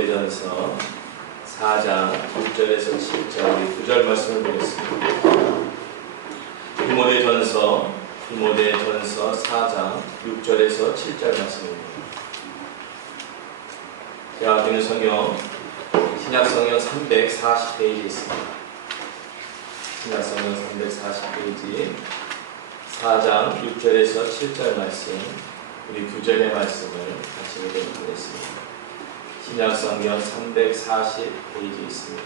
디모데전서 4장 6절에서 7절 우리 9절 말씀을 보겠습니다. 디모데전서 4장 6절에서 7절 말씀입니다. 제가 갖고 있는 성경 신약성경 340페이지에 있습니다. 신약성경 340페이지 4장 6절에서 7절 말씀 우리 9절의 말씀을 같이 읽도록 하겠습니다. 신약성경 340페이지에 있습니다.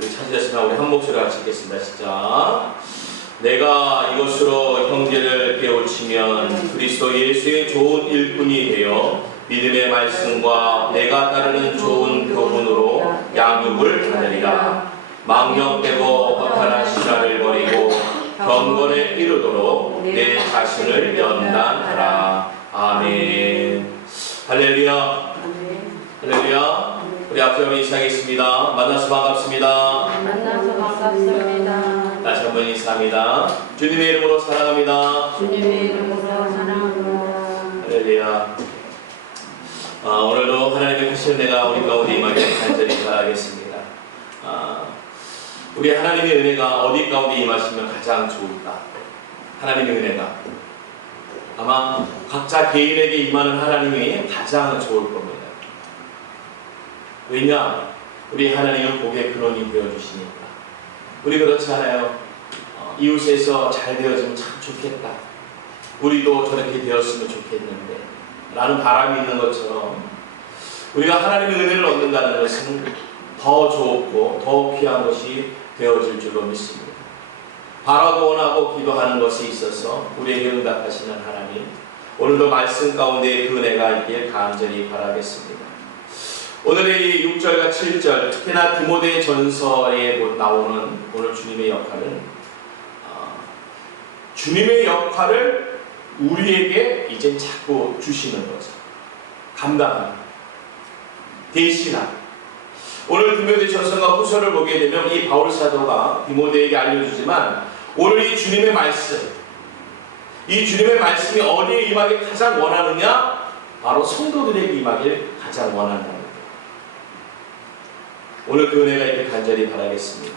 찾으셨으면 우리 한 목소리로 같이 읽겠습니다. 시작. 내가 이것으로 형제를 깨우치면 그리스도 예수의 좋은 일꾼이 되어 믿음의 말씀과 내가 따르는 좋은 교훈으로 양육을 받으리라. 망령되고 허탄한 신화를 버리고 경건에 이르도록 내 자신을 연단하라. 아멘. 할렐루야. 할렐루야. 우리 앞에 한번 인사하겠습니다. 만나서 반갑습니다. 만나서 반갑습니다. 다시 한번 인사합니다. 주님의 이름으로 사랑합니다. 주님의 이름으로 사랑합니다. 할렐루야. 오늘도 하나님의 크신 은혜가 우리 가운데 임하기를 간절히 바라겠습니다. 우리 하나님의 은혜가 어디 가운데 임하시면 가장 좋을까? 하나님의 은혜가 아마 각자 개인에게 임하는 하나님이 가장 좋을 겁니다. 왜냐? 우리 하나님은 복의 근원이 되어주시니까. 우리 그렇지 않아요? 이웃에서 잘 되어지면 참 좋겠다. 우리도 저렇게 되었으면 좋겠는데 라는 바람이 있는 것처럼 우리가 하나님의 은혜를 얻는다는 것은 더 좋고 더 귀한 것이 되어질 줄로 믿습니다. 바라고 원하고 기도하는 것에 있어서 우리에게 응답하시는 하나님, 오늘도 말씀 가운데 그 은혜가 있길 간절히 바라겠습니다. 오늘의 6절과 7절, 특히나 디모데 전서에 나오는 오늘 주님의 역할은 주님의 역할을 우리에게 이제 자꾸 주시는 거죠. 감당하는, 대신하는. 오늘 디모데 전서가 후서를 보게 되면 이 바울 사도가 디모데에게 알려주지만 오늘 이 주님의 말씀, 이 주님의 말씀이 어디에 임하길 가장 원하느냐? 바로 성도들에게 임하길 가장 원한다는 거예요. 오늘 그 은혜가 있길 간절히 바라겠습니다.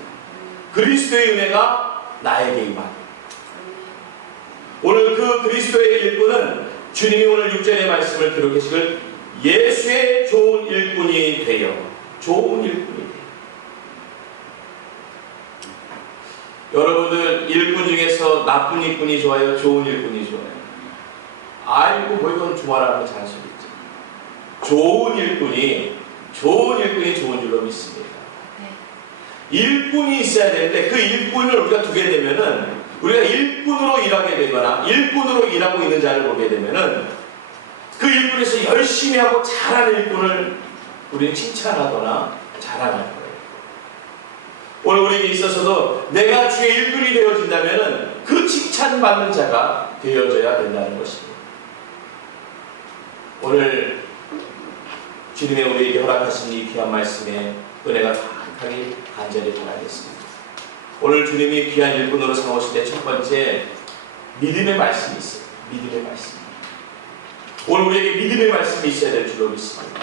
그리스도의 은혜가 나에게 임하길. 오늘 그 그리스도의 일꾼은 주님이 오늘 6절의 말씀을 기록하시길 예수의 좋은 일꾼이 되어 좋은 일꾼이 돼요. 여러분들 일꾼 중에서 나쁜 일꾼이 좋아요? 좋은 일꾼이 좋아요? 아이고 뭐 이건 좋아라는 잔소리 있죠. 좋은 일꾼이 좋은 줄로 믿습니다. 일꾼이 있어야 되는데 그 일꾼을 우리가 두게 되면은 우리가 일꾼으로 일하게 되거나 일꾼으로 일하고 있는 자를 보게 되면은 그 일꾼에서 열심히 하고 잘하는 일꾼을 우리는 칭찬하거나 자랑할 거예요. 오늘 우리에게 있어서도 내가 주의 일꾼이 되어진다면은 그 칭찬받는 자가 되어져야 된다는 것입니다. 오늘 주님의 우리에게 허락하신 이 귀한 말씀에 은혜가 가득하게 간절히 바라겠습니다. 오늘 주님이 귀한 일꾼으로 삼으실 때 첫 번째 믿음의 말씀이 있어요. 믿음의 말씀. 오늘 우리에게 믿음의 말씀이 있어야 될 줄로 믿습니다.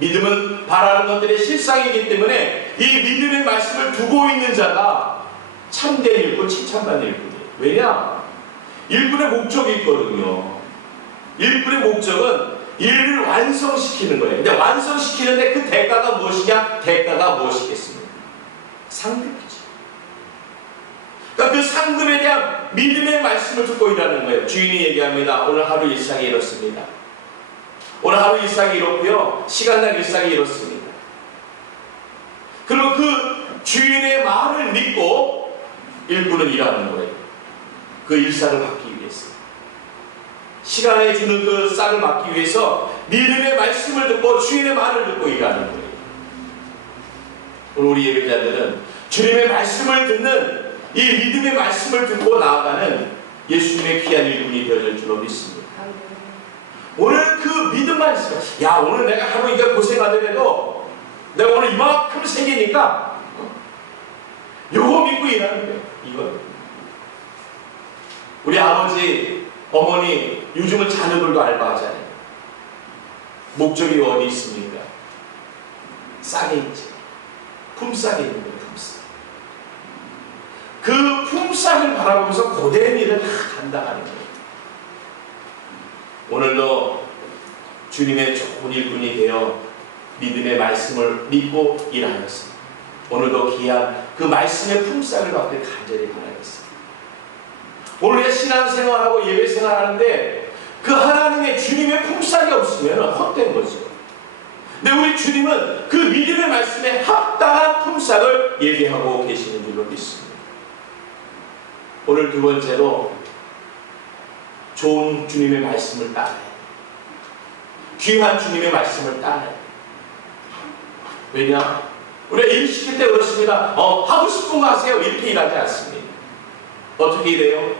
믿음은 바라는 것들의 실상이기 때문에 이 믿음의 말씀을 두고 있는 자가 참된 일꾼, 칭찬받는 일꾼이에요. 왜냐? 일꾼의 목적이 있거든요. 일꾼의 목적은 일을 완성시키는 거예요. 근데 완성시키는데 그 대가가 무엇이냐? 대가가 무엇이겠습니까? 상급이죠. 그러니까 그 상급에 대한 믿음의 말씀을 듣고 일하는 거예요. 주인이 얘기합니다. 오늘 하루 일상이 이렇습니다. 오늘 하루 일상이 이렇고요. 시간날 일상이 이렇습니다. 그리고 그 주인의 말을 믿고 일꾼은 일하는 거예요. 그 일상을 받기 위해서. 시간에 주는 그 싹을 막기 위해서 믿음의 말씀을 듣고 주인의 말을 듣고 일하는 거예요. 오늘 우리 예배자들은 주님의 말씀을 듣는 이 믿음의 말씀을 듣고 나아가는 예수님의 귀한 일꾼이 되어질 줄로 믿습니다. 오늘 그 믿음만 있으면 야 오늘 내가 하루 이거 고생하더라도 내가 오늘 이만큼 생기니까 요거 믿고 일하는 거예요. 이거 우리 아버지 어머니 요즘은 자녀들도 알바하잖아요. 목적이 어디 있습니까? 싹에 있지. 품삯에 있는 거예요. 품삯. 그 품삯을 바라보면서 고된 일을 다 감당하는 거예요. 오늘도 주님의 좋은 일꾼이 되어 믿음의 말씀을 믿고 일하였습니다. 오늘도 귀한 그 말씀의 품삯을 받길 간절히 바라겠습니다. 오늘 우리가 신앙생활하고 예배생활하는데 그 하나님의 주님의 품삯이 없으면 헛된 거죠. 근데 우리 주님은 그 믿음의 말씀에 합당한 품삯을 예비하고 계시는 줄로 믿습니다. 오늘 두 번째로 좋은 주님의 말씀을 따라야 돼요. 귀한 주님의 말씀을 따라야 돼요. 왜냐? 우리가 일 시킬 때 그렇습니다. 하고 싶은 거 하세요. 이렇게 일하지 않습니다. 어떻게 일해요?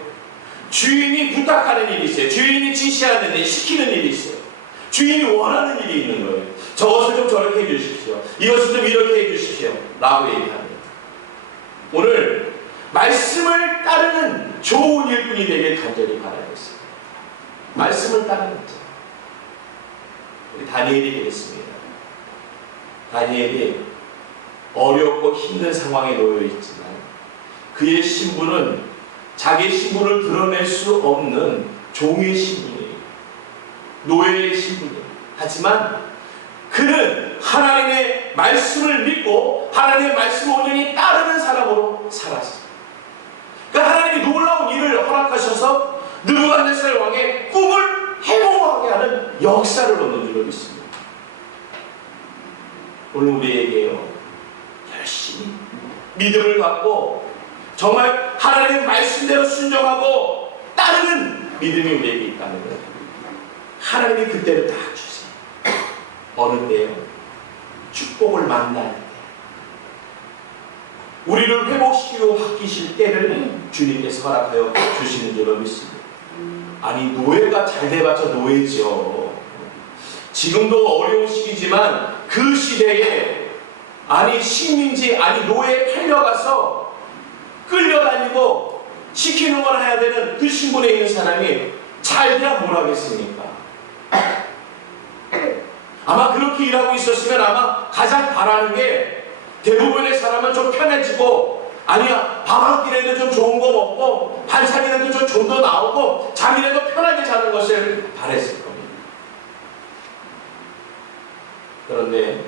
주인이 부탁하는 일이 있어요. 주인이 지시하는 일, 시키는 일이 있어요. 주인이 원하는 일이 있는 거예요. 저것을 좀 저렇게 해주십시오. 이것을 좀 이렇게 해주십시오. 라고 얘기합니다. 오늘 말씀을 따르는 좋은 일꾼이 되길 간절히 바라겠습니다. 말씀을 따르는 자. 우리 다니엘이 되겠습니다. 다니엘이 어렵고 힘든 상황에 놓여 있지만 그의 신분은 자기 신분을 드러낼 수 없는 종의 신분이에요. 노예의 신분이에요. 하지만 그는 하나님의 말씀을 믿고 하나님의 말씀을 온전히 따르는 사람으로 살았어요. 그러니까 하나님이 놀라운 일을 허락하셔서 느부갓네살 왕의 꿈을 해몽하게 하는 역사를 얻는 줄로 믿습니다. 오늘 우리에게요, 열심히 믿음을 갖고 정말 하나님의 말씀대로 순종하고 따르는 믿음이 우리에게 있다면 하나님이 그때를 다 주세요. 어느 때요? 축복을 만날 때, 우리를 회복시키고 바뀌실 때를 주님께서 허락하여 주시는 줄로 믿습니다. 아니, 노예가 잘 돼봤자 노예죠. 지금도 어려운 시기지만 그 시대에 아니 식민지 아니 노예에 팔려가서 끌려다니고 시키는 걸 해야 되는 그 신분에 있는 사람이 잘 돼야 뭘 하겠습니까? 아마 그렇게 일하고 있었으면 아마 가장 바라는 게 대부분의 사람은 좀 편해지고 아니야 방학길에도 좀 좋은 거 먹고 반찬이라도 좀 더 나오고 잠이라도 편하게 자는 것을 바랬을 겁니다. 그런데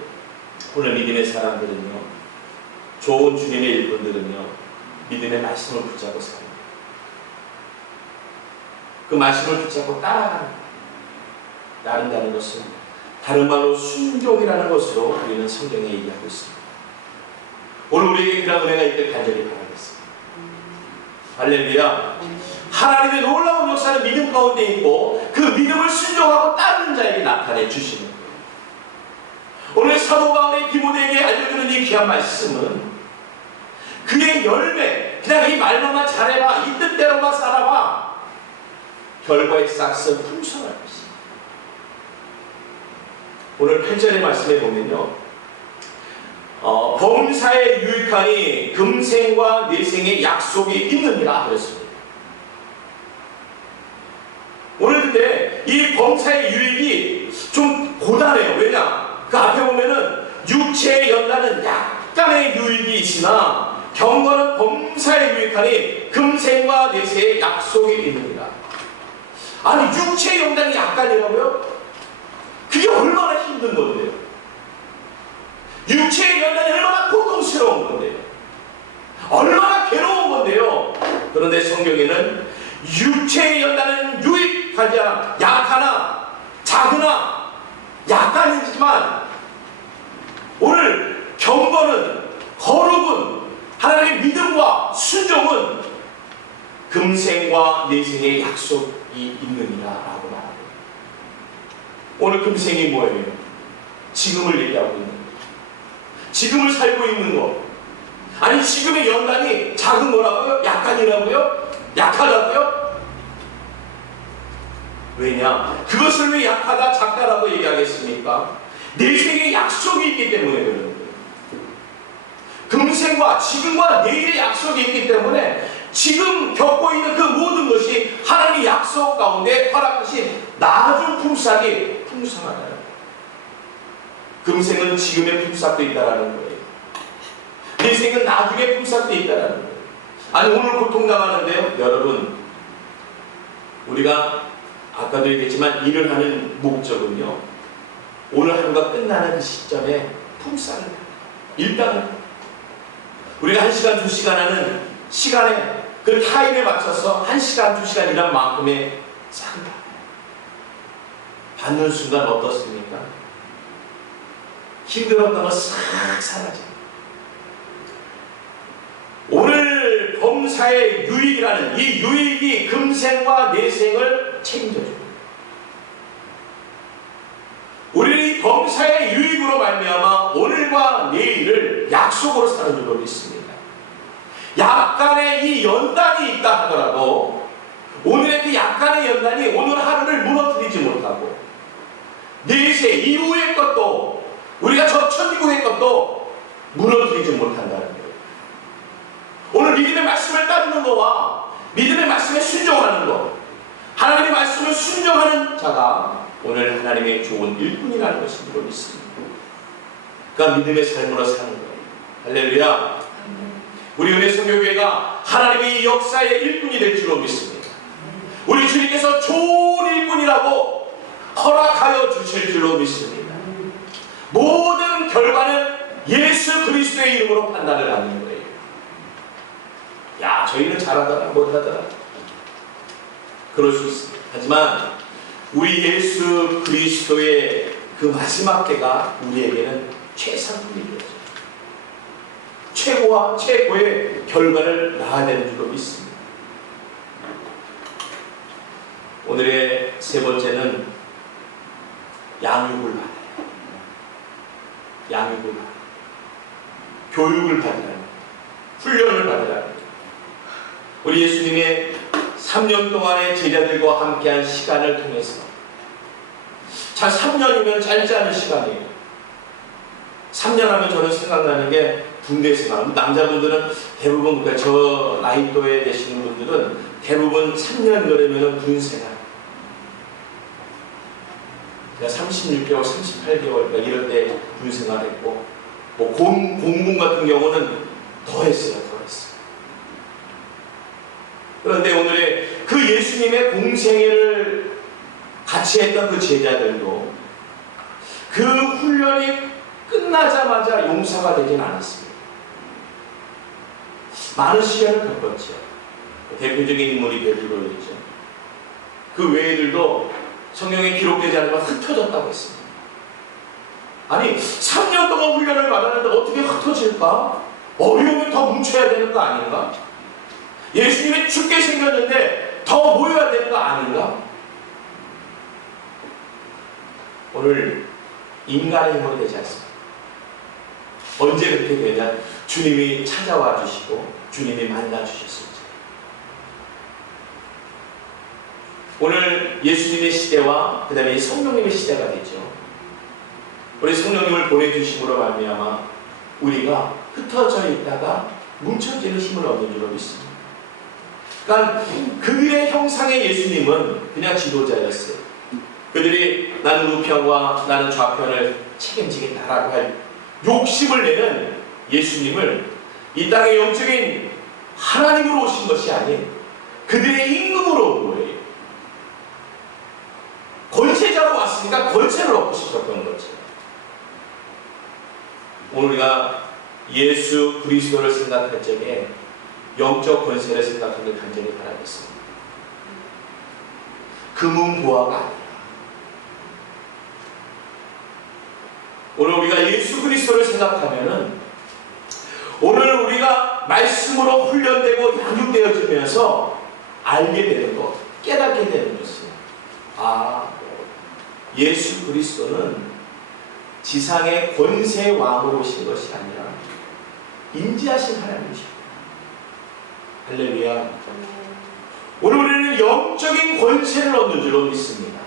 오늘 믿음의 사람들은요, 좋은 주님의 일꾼들은요, 믿음의 말씀을 붙잡고 삽니다. 그 말씀을 붙잡고 따른다는 것은 다른 말로 순종이라는 것으로 우리는 성경에 얘기하고 있습니다. 오늘 우리에게 그런 은혜가 있길 간절히 바라겠습니다. 할렐루야. 하나님의 놀라운 역사는 믿음 가운데 있고 그 믿음을 순종하고 따르는 자에게 나타내 주시는 거예요. 오늘 사도 바울의 디모데에게 알려주는 이 귀한 말씀은 그의 열매, 그냥 이 말로만 잘해봐, 이 뜻대로만 살아봐, 결과에 싹서 풍성할 것이다. 오늘 8절의 말씀에 보면요, 범사에 유익하니 금생과 내생의 약속이 있느니라 그랬습니다. 오늘 근데 이 범사의 유익이 좀 고단해요. 왜냐? 그 앞에 보면은 육체의 연단은 약간의 유익이 있으나 경건은 범사에 유익하니 금생과 내생의 약속이 있느니라. 아니, 육체의 연단이 약간이라고요? 그게 얼마나 힘든 건데요? 육체의 연단이 얼마나 고통스러운 건데요? 얼마나 괴로운 건데요? 그런데 성경에는 육체의 연단은 유익하지 않아, 약하나 작으나 약간이지만 오늘 경건은, 거룩은, 하나님의 믿음과 순종은 금생과 내생의 약속이 있느니라 라고 말합니다. 오늘 금생이 뭐예요? 지금을 얘기하고 있는 것, 지금을 살고 있는 것. 아니, 지금의 연단이 작은 거라고요? 약간이라고요? 약하다고요? 왜냐? 그것을 왜 약하다, 작다라고 얘기하겠습니까? 내생의 약속이 있기 때문에 그런 거예요. 금생과 지금과 내일의 약속이 있기 때문에 지금 겪고 있는 그 모든 것이 하나님의 약속 가운데 허락하신 나중 품삯이 풍성하다. 금생은 지금의 품삯도 있다라는 거예요. 내 생은 나중에 품삯도 있다라는 거예요. 아니 오늘 고통당하는데요. 여러분 우리가 아까도 얘기했지만 일을 하는 목적은요. 오늘 하루가 끝나는 그 시점에 품삯을 일단은 우리가 1시간 2시간 하는 시간에 그 타임에 맞춰서 1시간 2시간 일한 만큼의 상담 받는 순간 어떻습니까? 힘들었던 거 싹 사라져요. 오늘 범사의 유익이라는 이 유익이 금생과 내생을 책임져줍니다. 우리는 이 범사의 유익으로 말미암아 오늘과 내일을 약속으로 사는 줄로 믿습니다. 약간의 이 연단이 있다 하더라도 오늘의 그 약간의 연단이 오늘 하루를 무너뜨리지 못하고 내세 이후의 것도 우리가 저 천국의 것도 무너뜨리지 못한다는 거예요. 오늘 믿음의 말씀을 따르는 거와 믿음의 말씀에 순종하는 것, 하나님의 말씀을 순종하는 자가 오늘 하나님의 좋은 일꾼이라는 것을 믿고 있습니다. 그러니까 믿음의 삶으로 사는 거예요. 할렐루야. 우리 은혜성교회가 하나님의 역사의 일꾼이 될 줄로 믿습니다. 우리 주님께서 좋은 일꾼이라고 허락하여 주실 줄로 믿습니다. 모든 결과는 예수 그리스도의 이름으로 판단을 하는 거예요. 야, 저희는 잘하더라, 못하더라. 그럴 수 있습니다. 하지만 우리 예수 그리스도의 그 마지막 때가 우리에게는 최상급이죠. 최고와 최고의 결과를 낳아야 되는 줄로 믿습니다. 오늘의 세 번째는 양육을 받아요. 양육을 받아요. 교육을 받으라는 훈련을 받으라는 우리 예수님의 3년 동안의 제자들과 함께한 시간을 통해서 자 3년이면 짧지 않은 시간이에요. 3년 하면 저는 생각나는 게 군대 생활. 남자분들은 대부분 그러니까 저 나이 또에 되시는 분들은 대부분 3년 그러면은 군 생활. 그러니까 36개월, 38개월 그러니까 이럴 때 군 생활했고 뭐 공군 같은 경우는 더 했어요. 그런데 오늘의 그 예수님의 공생애를 같이 했던 그 제자들도 그 훈련이 끝나자마자 용사가 되진 않았습니다. 많은 시련을 겪었죠. 대표적인 인물이 베드로였죠. 그 외에들도 성경에 기록되지 않은 건 흩어졌다고 했습니다. 아니 3년 동안 훈련을 받았는데 어떻게 흩어질까? 어려우면 더 뭉쳐야 되는 거 아닌가? 예수님이 죽게 생겼는데 더 모여야 되는 거 아닌가? 오늘 인간의 힘으로 되지 않습니다. 언제 그렇게 되냐? 주님이 찾아와 주시고 주님이 만나 주셨습니다. 오늘 예수님의 시대와 그 다음에 성령님의 시대가 되죠. 우리 성령님을 보내주심으로 말미암아 우리가 흩어져 있다가 뭉쳐지는 힘을 얻는 줄로 믿습니다. 그러니까 그들의 형상의 예수님은 그냥 지도자였어요. 그들이 나는 우편과 나는 좌편을 책임지겠다라고 할 욕심을 내는 예수님을 이 땅의 영적인 하나님으로 오신 것이 아닌 그들의 임금으로 온 거예요. 권세자로 왔으니까 권세를 얻고 싶었던 거죠. 오늘 우리가 예수 그리스도를 생각할 적에 영적 권세를 생각하는 간절히 바라겠습니다. 금은보화가 아니라 오늘 우리가 예수 그리스도를 생각하면은 오늘 우리가 말씀으로 훈련되고 양육되어지면서 알게 되는 것, 깨닫게 되는 것은 예수 그리스도는 지상의 권세의 왕으로 오신 것이 아니라 인지하신 하나님이십니다. 할렐루야. 오늘 우리는 영적인 권세를 얻는 줄로 믿습니다.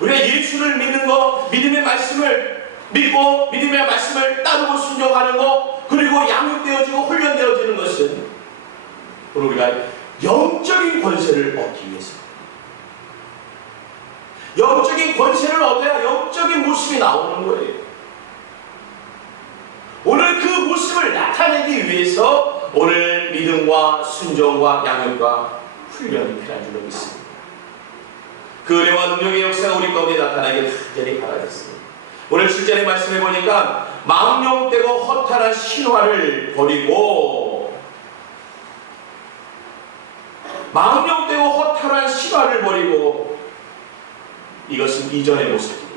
우리가 예수를 믿는 것, 믿음의 말씀을 믿고 믿음의 말씀을 따르고 순종하는 것, 그리고 양육되어지고 훈련되어지는 것은 오늘 우리가 영적인 권세를 얻기 위해서 영적인 권세를 얻어야 영적인 모습이 나오는 거예요. 순종과 양육과 훈련이 필요한 줄로 믿습니다. 그 은혜와 능력의 역사가 우리 가운데 나타나길 간절히 바라겠습니다. 오늘 7절의 말씀해 보니까 망령되고 허탄한 신화를 버리고, 망령되고 허탄한 신화를 버리고, 이것은 이전의 모습입니다.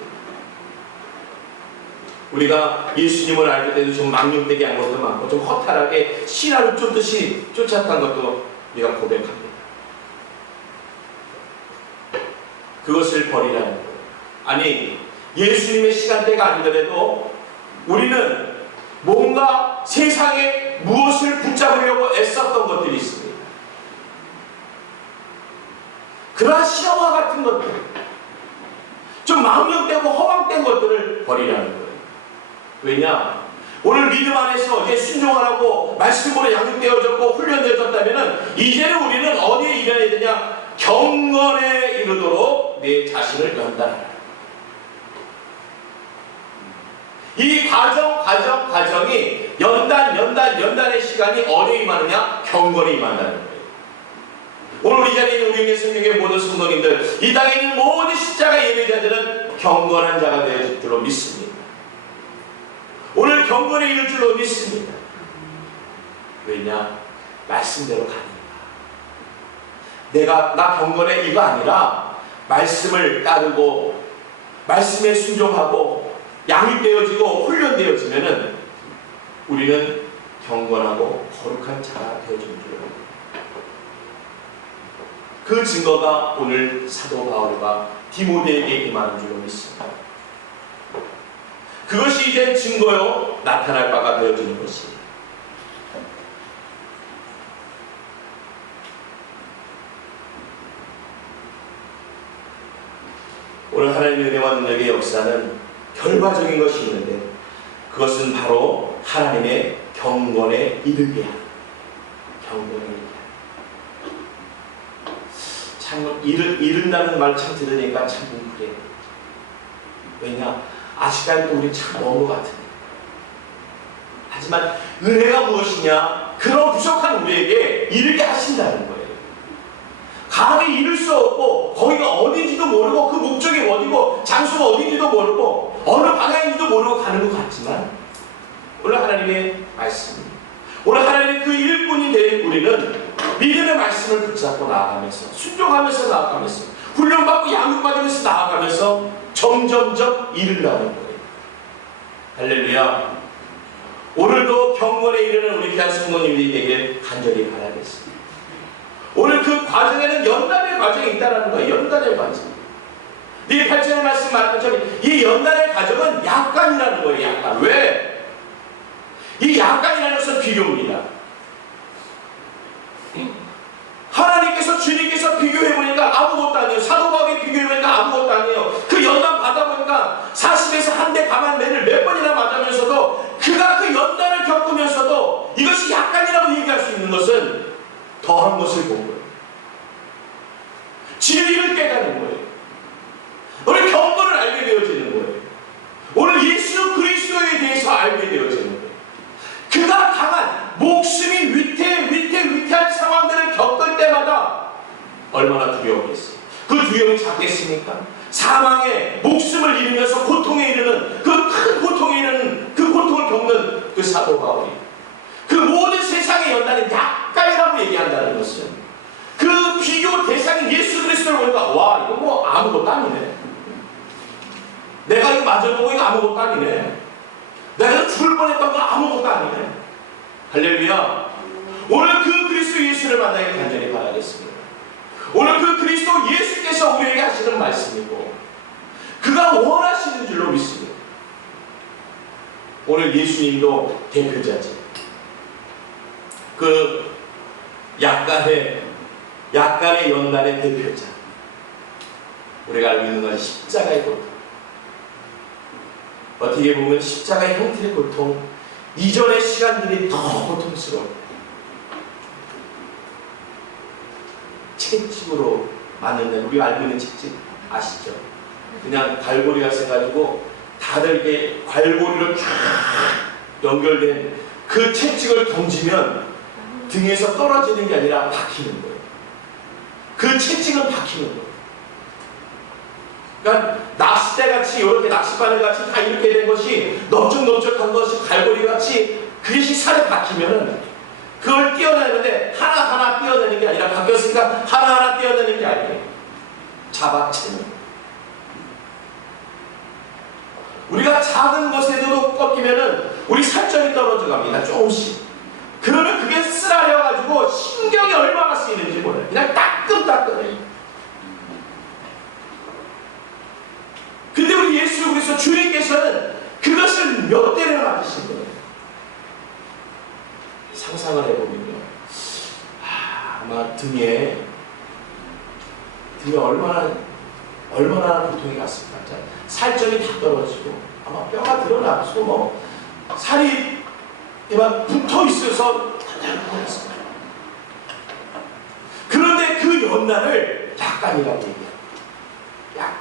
우리가 예수님을 알 때도 좀 망령되게 한 것도 많고 좀 허탈하게 신화를 쫓듯이 쫓았던 것도 우리가 고백합니다. 그것을 버리라는 거예요. 아니, 예수님의 시간대가 아니더라도 우리는 뭔가 세상에 무엇을 붙잡으려고 애썼던 것들이 있습니다. 그러한 신화와 같은 것들, 좀 망령되고 허망된 것들을 버리라는 거예요. 왜냐? 오늘 믿음 안에서 이제 순종하라고 말씀으로 양육되어졌고 훈련되어졌다면 이제는 우리는 어디에 이르러야 되냐? 경건에 이르도록 내 자신을 연단하라. 이 과정이 연단의 시간이 어디에 임하느냐? 경건에 임한다는 거예요. 오늘 이 자리에 있는 우리 있는 성경의 모든 성도님들, 이 땅에 있는 모든 십자가 예배자들은 경건한 자가 되어질 줄로 믿습니다. 오늘 경건에 이를 줄로 믿습니다. 왜냐? 말씀대로 가니까. 나 경건에 이거 아니라 말씀을 따르고 말씀에 순종하고 양육되어지고 훈련되어지면은 우리는 경건하고 거룩한 자가 되어지는 줄로 믿습니다. 그 증거가 오늘 사도 바울과 디모데에게 임하는 줄로 믿습니다. 그것이 이제 증거요 나타날 바가 되어지는 것입니다. 오늘 하나님의 은혜와 능력의 역사는 결과적인 것이 있는데 그것은 바로 하나님의 경건에 이르게 하는, 경건에 이르게 하는. 참 이른다는 말 참 들으니까 참 뭉클해요. 왜냐? 아직까지도 우리 참 먼 것 같은데. 하지만 은혜가 무엇이냐? 그런 부족한 우리에게 이르게 하신다는 거예요. 감히 이룰 수 없고 거기가 어딘지도 모르고 그 목적이 어디고 장소가 어딘지도 모르고 어느 방향인지도 모르고 가는 것 같지만 오늘 하나님의 말씀입니다. 오늘 하나님의 그 일꾼이 된 우리는 믿음의 말씀을 붙잡고 나아가면서 순종하면서 나아가면서 훈련받고 양육받으면서 나아가면서 점점점 이르려는 거예요. 할렐루야. 오늘도 경건에 이르는 우리 귀한 성도님들이 되기를 간절히 바라겠습니다. 오늘 그 과정에는 연단의 과정이 있다는 거예요. 연단의 과정. 네 8절의 말씀 말씀처럼 이 연단의 과정은 약간이라는 거예요. 약간. 왜? 이 약간이라는 것은 비교입니다. 하나님께서 주님께서 비교해보니까 아무것도 아니에요. 사도 바울이 비교해보니까 아무것도 아니에요. 그 연단 받아보니까 40에서 한 대 강한 매를 몇 번이나 맞으면서도 그가 그 연단을 겪으면서도 이것이 약간이라고 얘기할 수 있는 것은 더한 것을 본 거예요. 진리를 깨닫는 거예요. 오늘 경건을 알게 되어지는 거예요. 오늘 예수 그리스도에 대해서 알게 되어지는 거예요. 그가 당한 목숨이 위태한 상황들을 겪을 때마다 얼마나 두려웠겠어요. 그 두려움이 작겠습니까? 사망에 목숨을 잃으면서 고통에 이르는 그 큰 고통에 이르는 그 고통을 겪는 그 사도 바울이 그 모든 세상의 연단이 약간이라고 얘기한다는 것은 그 비교 대상인 예수 그리스도를 보니까 와 이거 뭐 아무것도 아니네. 내가 이거 맞아보고 이거 아무것도 아니네. 내가 죽을 뻔했던 건 아무것도 아니네. 할렐루야. 오늘 그 그리스도 예수를 만나길 간절히 바라겠습니다. 오늘 그 그리스도 예수께서 우리에게 하시는 말씀이고 그가 원하시는 줄로 믿습니다. 오늘 예수님도 대표자지. 그 약간의 연단의 대표자. 우리가 알고 있는 건 십자가의 고통. 어떻게 보면 십자가의 형태의 고통, 이전의 시간들이 더 고통스러워. 채찍으로 맞는데 우리가 알고 있는 채찍 아시죠? 그냥 갈고리가 세가지고 다들 이렇게 갈고리로 쫙 연결된 그 채찍을 던지면 등에서 떨어지는 게 아니라 박히는 거예요. 그 채찍은 박히는 거예요. 그러니까 낚싯대 같이 이렇게 낚싯바늘 같이 다 이렇게 된 것이 넓적넓적한 것이 갈고리 같이 그것이 살에 박히면은 그걸 떼어내는데 하나하나 떼어내는 게 아니라 박혔으니까 하나하나 떼어내는 게 아니에요. 잡아채는 거예요. 우리가 작은 것에도 꺾이면은 우리 살점이 떨어져 갑니다. 조금씩. 그러면 그게 쓰라려가지고 신경이 얼마나 쓰이는지 몰라요. 그냥 따끔따끔해요. 근데 우리 예수 그리스도 주님께서는 그것을 몇 대를 맞으신 거예요. 상상을 해보면요. 아마 등에 얼마나 고통이 갔을까. 살점이 다 떨어지고 아마 뼈가 드러나고 뭐 살이 막 붙어 있어서 달달달했을 거예요. 그런데 그 연단을 약간이라고 얘기해요. 약간.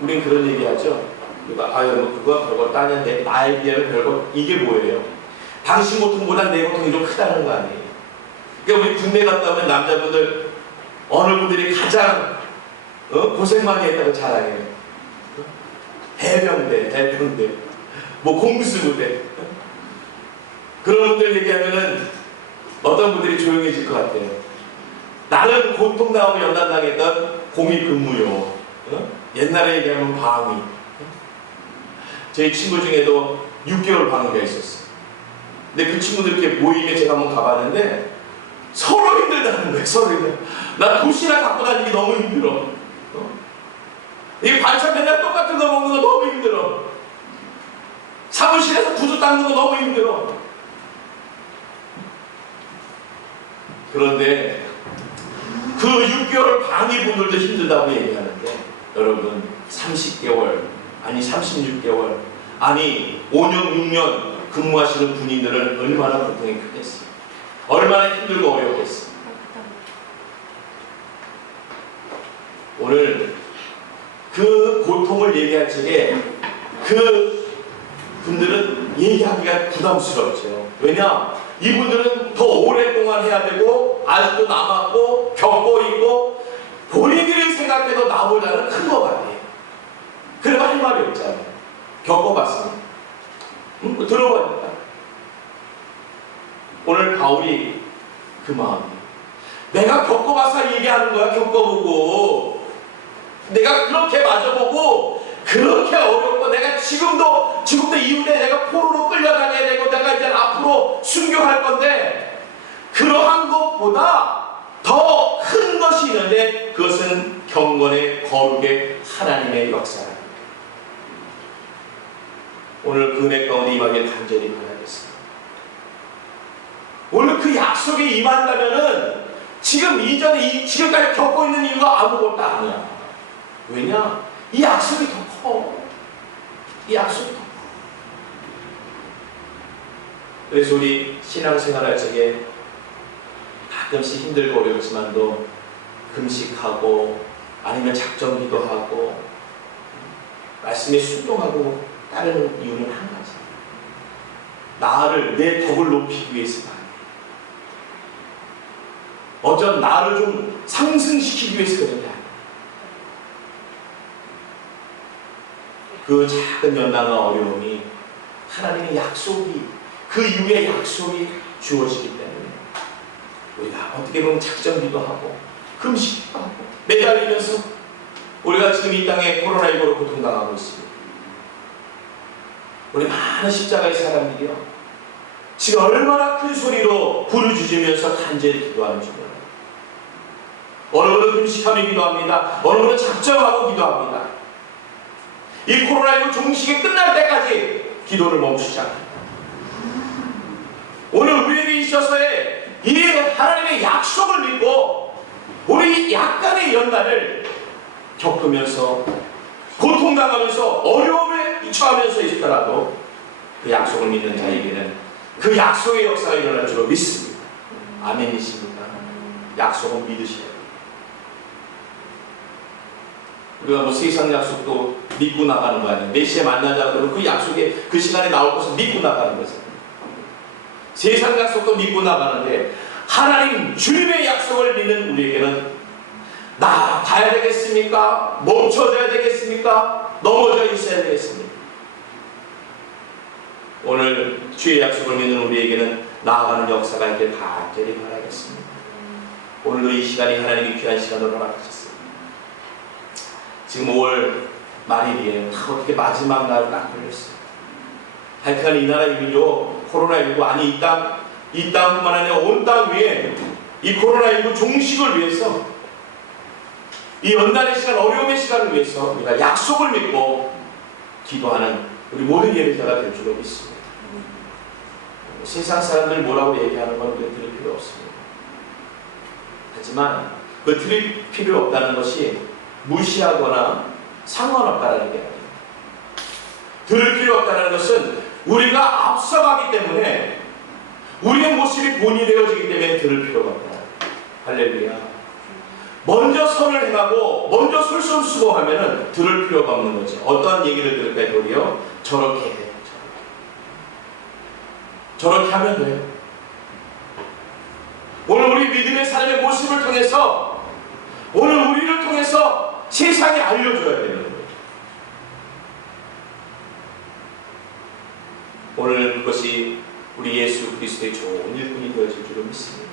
우린 그런 얘기하죠. 그거 별거 따는데 나에 비하면 별거. 이게 뭐예요? 당신 고통보다 내 고통이 좀 크다는 거 아니에요? 그러니까 우리 군대 갔다 오면 남자분들 어느 분들이 가장 고생 많이 했다고 자랑해요. 해병대, 뭐 공수부대. 그런 분들 얘기하면은 어떤 분들이 조용해질 것 같아요. 나는 고통 나오고 연단당했던 공익근무요. 옛날에 얘기하면 방위. 제 친구 중에도 6개월 방위가 있었어요. 근데 그 친구들께 모임에 제가 한번 가봤는데 서로 힘들다는 거예요. 서로 힘들어. 나 도시락 갖고 다니기 너무 힘들어. 이 반찬 맨날 똑같은 거 먹는 거 너무 힘들어. 사무실에서 구두 닦는 거 너무 힘들어. 그런데 그 6개월 방위분들도 힘들다고 얘기하는데 여러분 30개월 아니 36개월 아니 5년 6년 근무하시는 군인들은 얼마나 고통이 크겠어요. 얼마나 힘들고 어렵겠어요. 오늘 그 고통을 얘기할 적에 그 분들은 얘기하기가 부담스럽죠. 왜냐? 이분들은 더 오랫동안 해야 되고 아직도 남았고 겪고 있고 본인들이 생각해도 나보다는 큰 것 같아요. 그래도 할 말이 없잖아요. 겪어봤으니까. 들어보니까 오늘 바울이 그 마음이에요. 내가 겪어봐서 얘기하는 거야. 겪어보고 내가 그렇게 맞아보고 그렇게 어렵고 내가 지금도 이후에 내가 포로로 끌려다녀야 되고 내가 이제 앞으로 순교할 건데 그러한 것보다 더 큰 것이 있는데 그것은 경건의 거룩의 하나님의 역사랍니다. 오늘 그 은혜 가운데 임하길 간절히 바라겠습니다. 오늘 그 약속에 임한다면은 지금 이전에 지금까지 겪고 있는 이유가 아무것도 아니야. 왜냐? 이 약속이 더 커. 이 약속이 더 커. 그래서 우리 신앙생활할 적에 가끔씩 힘들고 어렵지만도 금식하고 아니면 작정기도 하고 말씀에 순종하고 따르는 이유는 한 가지. 내 덕을 높이기 위해서가 아니에요. 어쩐 나를 좀 상승시키기 위해서 그런 게 아니에요. 그 작은 연단과 어려움이 하나님의 약속이 그 이후의 약속이 주어지기 때문에 우리가 어떻게 보면 작정기도 하고 금식도 하고 매달리면서 우리가 지금 이 땅에 코로나19로 고통당하고 있습니다. 우리 많은 십자가의 사람들이요 지금 얼마나 큰 소리로 부르짖으면서 간절히 기도하는지 몰라요. 어느 분은 금식하며 기도합니다. 어느 분은 작정하고 기도합니다. 이 코로나19 종식이 끝날 때까지 기도를 멈추지 않습니다. 오늘 우리에게 있어서의 이 하나님의 약속을 믿고 우리 약간의 연단을 겪으면서 고통당하면서 어려움에 처하면서 있더라도 그 약속을 믿는 자에게는 그 약속의 역사가 일어날 줄로 믿습니다. 아멘이십니까? 약속은 믿으셔야 돼요. 우리가 뭐 세상 약속도 믿고 나가는 거 아니에요. 몇 시에 만나자 그러면 그 약속에 그 시간에 나올 것을 믿고 나가는 거죠. 세상 약속도 믿고 나가는데 하나님 주님의 약속을 믿는 우리에게는 나가야 되겠습니까? 멈춰져야 되겠습니까? 넘어져 있어야 되겠습니까? 오늘 주의 약속을 믿는 우리에게는 나아가는 역사가 있길 간절히 바라겠습니다. 오늘도 이 시간이 하나님이 귀한 시간으로 허락하셨습니다. 지금 5월 말일이에요. 어떻게 마지막 날 딱 걸렸어요. 하여튼 이 나라 이민족 코로나19 아니 이 땅뿐만 아니라 온 땅 위에 이 코로나19 종식을 위해서 이 연단의 시간, 어려움의 시간을 위해서 우리가 약속을 믿고 기도하는 우리 모든 예배자가 될 줄로 믿습니다. 세상 사람들 뭐라고 얘기하는 건 우리가 들을 필요 없습니다. 하지만 그 들을 필요 없다는 것이 무시하거나 상관없다는 게 아니에요. 들을 필요 없다는 것은 우리가 앞서가기 때문에 우리의 모습이 본이 되어지기 때문에 들을 필요가 없다. 할렐루야. 먼저 선을 행하고 먼저 솔선수범하면 들을 필요가 없는 거지. 어떠한 얘기를 들을까요? 도리어 저렇게 해. 저렇게 하면 돼요. 오늘 우리 믿음의 삶의 모습을 통해서 오늘 우리를 통해서 세상에 알려줘야 되는 거예요. 오늘 그것이 우리 예수 그리스도의 좋은 일꾼이 되어질 줄을 믿습니다.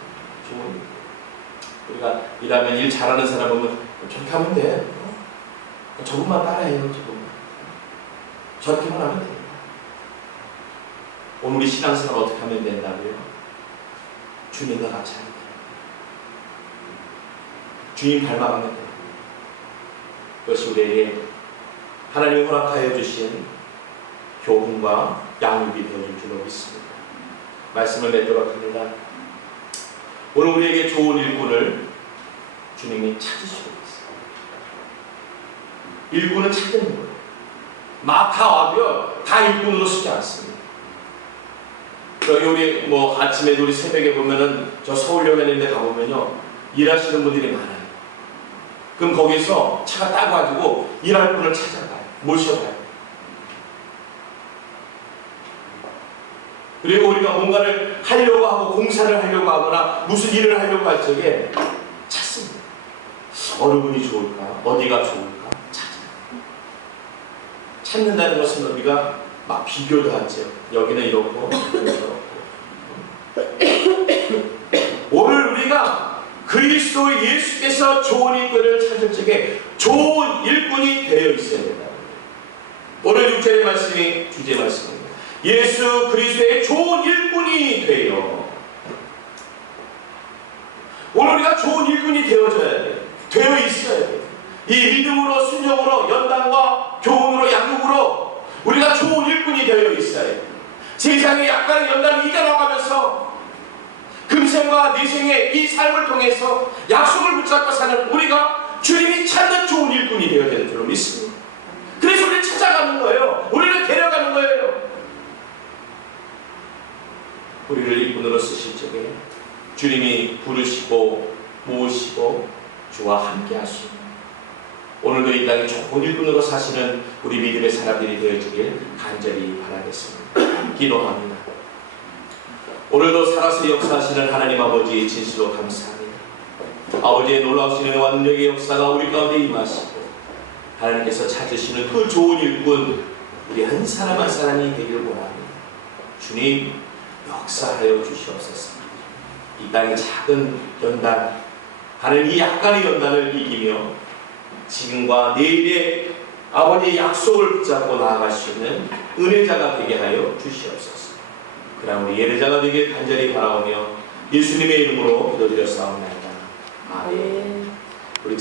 좋은 일꾼. 우리가 일하면 일 잘하는 사람 보면 저렇게 하면 돼. 저것만 따라해요. 저렇게만 하면 됩니다. 오늘 우리 신앙생활 어떻게 하면 된다고요? 주님과 같이 하면 돼요. 주님 닮아가면 돼요. 그것이 우리에게 하나님이 허락하여 주신 교훈과 양육이 되어줄 줄로 믿습니다. 말씀을 맺도록 합니다. 오늘 우리에게 좋은 일꾼을 주님이 찾으시고 있어요. 일꾼은 찾는 거예요. 막 다 와도요, 다 일꾼으로 쓰지 않습니다. 저기 우리 아침에 우리 새벽에 보면은 저 서울역에있는데 가보면요, 일하시는 분들이 많아요. 그럼 거기서 차가 따가지고 일할 분을 찾아가요. 모셔가요. 그리고 우리가 뭔가를 하려고 하고 공사를 하려고 하거나 무슨 일을 하려고 할 적에 찾습니다. 어느 분이 좋을까? 어디가 좋을까? 찾는다는 것은 우리가 막 비교도 하죠. 여기는 이렇고 여기는 저렇고. 오늘 우리가 그리스도 예수께서 좋은 일꾼을 찾을 적에 좋은 일꾼이 되어 있어야 된다. 오늘 6절의 말씀이 주제 말씀입니다. 예수 그리스도의 좋은 일꾼이 되어. 오늘 우리가 좋은 일꾼이 되어져야 돼. 되어 있어야 돼. 이 믿음으로, 순종으로, 연단과 교훈으로, 양육으로 우리가 좋은 일꾼이 되어 있어야 돼. 세상에 약간의 연단을 이겨나가면서 금생과 내생의 이 삶을 통해서 약속을 붙잡고 사는 우리가 주님이 찾는 좋은 일꾼이 되어야 되는 줄로 믿습니다. 그래서 우리를 찾아가는 거예요. 우리를 데려가는 거예요. 우리를 일꾼으로 쓰실 적에 주님이 부르시고 모으시고 주와 함께 하시고 오늘도 이 땅에 좋은 일꾼으로 사시는 우리 믿음의 사람들이 되어주길 간절히 바라겠습니다. 기도합니다. 오늘도 살아서 역사하시는 하나님 아버지 진실로 감사합니다. 아버지의 놀라우신 은혜와 능력의 역사가 우리 가운데 임하시고 하나님께서 찾으시는 그 좋은 일꾼 우리 한 사람 한 사람이 되기를 원합니다. 주님 역사하여 주시옵소서. 이 땅의 작은 연단, 하나님 이 약간의 연단을 이기며 지금과 내일의 아버지의 약속을 붙잡고 나아갈 수 있는 은혜자가 되게 하여 주시옵소서. 그러나 우리 예배자가 되길 간절히 바라오며 예수님의 이름으로 기도드렸사옵나이다. 아멘. 우리